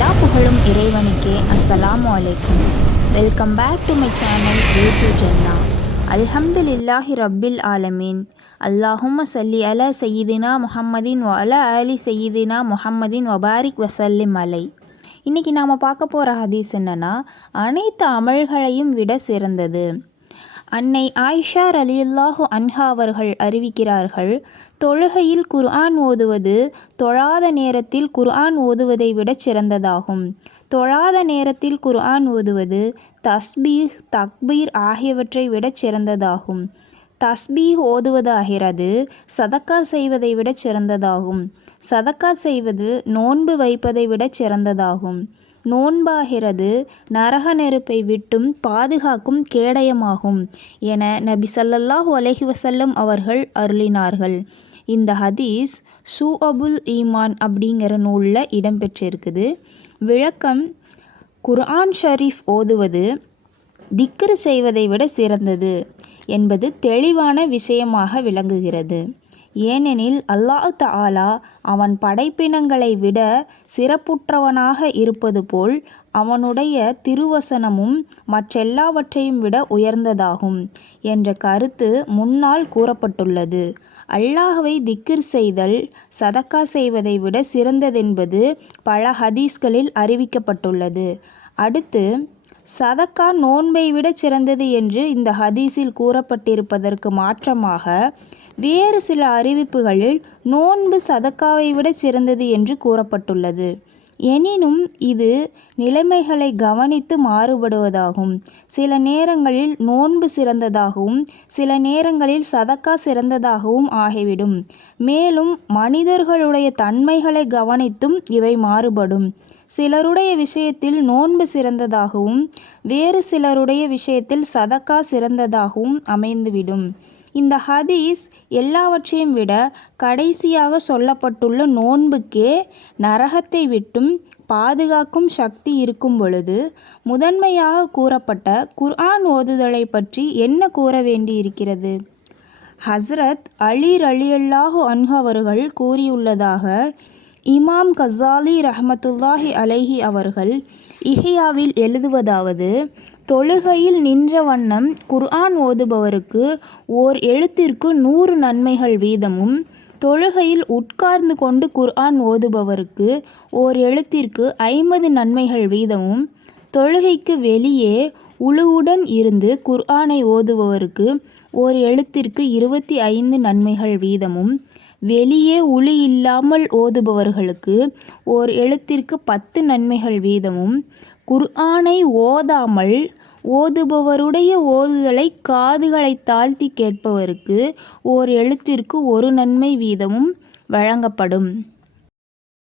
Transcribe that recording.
எல்லா புகழும் இறைவனுக்கே. அஸ்ஸலாமு அலைக்கும். Welcome back to my channel way to ஜன்னா. அல்ஹம்துலில்லாஹி ரப்பில் ஆலமீன். அல்லாஹும்ம சல்லி அலா சையிதினா முஹம்மதின் வ அலா ஆலி சையிதினா முஹம்மதின் வபாரிக் வசல்லிம் அலை. இன்றைக்கி நாம் பார்க்க போகிற ஹதீஸ் என்னென்னா, அனைத்து அமல்களையும் விட சிறந்தது. அன்னை ஆயிஷா ரலியல்லாஹு அன்ஹா அவர்கள் அறிவிக்கிறார்கள், தொழுகையில் குர்ஆன் ஓதுவது தொழாத நேரத்தில் குர்ஆன் ஓதுவதை விட சிறந்ததாகும். தொழாத நேரத்தில் குர்ஆன் ஓதுவது தஸ்பீஹ், தக்பீர் ஆகியவற்றை விட சிறந்ததாகும். தஸ்பீஹ் ஓதுவதாகிறது சதக்கா செய்வதை விட சிறந்ததாகும். சதக்கா செய்வது நோன்பு வைப்பதை விட சிறந்ததாகும். நோன்பாகிறது நரக நெருப்பை விட்டும் பாதுகாக்கும் கேடயமாகும் என நபி ஸல்லல்லாஹு அலைஹி வஸல்லம் அவர்கள் அருளினார்கள். இந்த ஹதீஸ் ஷுஅபுல் ஈமான் அப்படிங்கிற நூலில் இடம்பெற்றிருக்குது. விளக்கம்: குர்ஆன் ஷரீஃப் ஓதுவது திக்ர் செய்வதை விட சிறந்தது என்பது தெளிவான விஷயமாக விளங்குகிறது. ஏனெனில் அல்லாஹ் தஆலா அவன் படைப்பினங்களை விட சிறப்புற்றவனாக இருப்பது போல் அவனுடைய திருவசனமும் மற்றெல்லாவற்றையும் விட உயர்ந்ததாகும் என்ற கருத்து முன்னால் கூறப்பட்டுள்ளது. அல்லாஹ்வை திக்ர் செய்தல் சதக்கா செய்வதை விட சிறந்ததென்பது பல ஹதீஸ்களில் அறிவிக்கப்பட்டுள்ளது. அடுத்து, சதக்கா நோன்பை விட சிறந்தது என்று இந்த ஹதீஸில் கூறப்பட்டிருப்பதற்கு மாற்றமாக வேறு சில அறிவிப்புகளில் நோன்பு சதக்காவை விட சிறந்தது என்று கூறப்பட்டுள்ளது. எனினும் இது நிலைமைகளை கவனித்து மாறுபடுவதாகும். சில நேரங்களில் நோன்பு சிறந்ததாகவும் சில நேரங்களில் சதக்கா சிறந்ததாகவும் ஆகிவிடும். மேலும் மனிதர்களுடைய தன்மைகளை கவனித்தும் இவை மாறுபடும். சிலருடைய விஷயத்தில் நோன்பு சிறந்ததாகவும் வேறு சிலருடைய விஷயத்தில் சதக்கா சிறந்ததாகவும் அமைந்துவிடும். இந்த ஹதீஸ் எல்லாவற்றையும் விட கடைசியாக சொல்லப்பட்டுள்ள நோன்புக்கே நரகத்தை விட்டும் பாதுகாக்கும் சக்தி இருக்கும் பொழுது, முதன்மையாக கூறப்பட்ட குர்ஆன் ஓதுதலை பற்றி என்ன கூற வேண்டியிருக்கிறது? ஹஸ்ரத் அலி ரலியல்லாஹு அன்ஹு அவர்கள் கூறியுள்ளதாக இமாம் கஸாலி ரஹ்மத்துல்லாஹி அலைஹி அவர்கள் இஹ்யாவில் எழுதுவதாவது: தொழுகையில் நின்ற வண்ணம் குர்ஆன் ஓதுபவருக்கு ஓர் எழுத்திற்கு 100 நன்மைகள் வீதமும், தொழுகையில் உட்கார்ந்து கொண்டு குர்ஆன் ஓதுபவருக்கு ஓர் எழுத்திற்கு 50 நன்மைகள் வீதமும், தொழுகைக்கு வெளியே உளுவுடன் இருந்து குர்ஆனை ஓதுபவருக்கு ஓர் எழுத்திற்கு 25 நன்மைகள் வீதமும், வெளியே உளி இல்லாமல் ஓதுபவர்களுக்கு ஓர் எழுத்திற்கு 10 நன்மைகள் வீதமும், குர்ஆனை ஓதாமல் ஓதுபவருடைய ஓதுதலை காதுகளை தாழ்த்தி கேட்பவருக்கு ஓர் எழுத்திற்கு 1 நன்மை வீதமும் வழங்கப்படும்.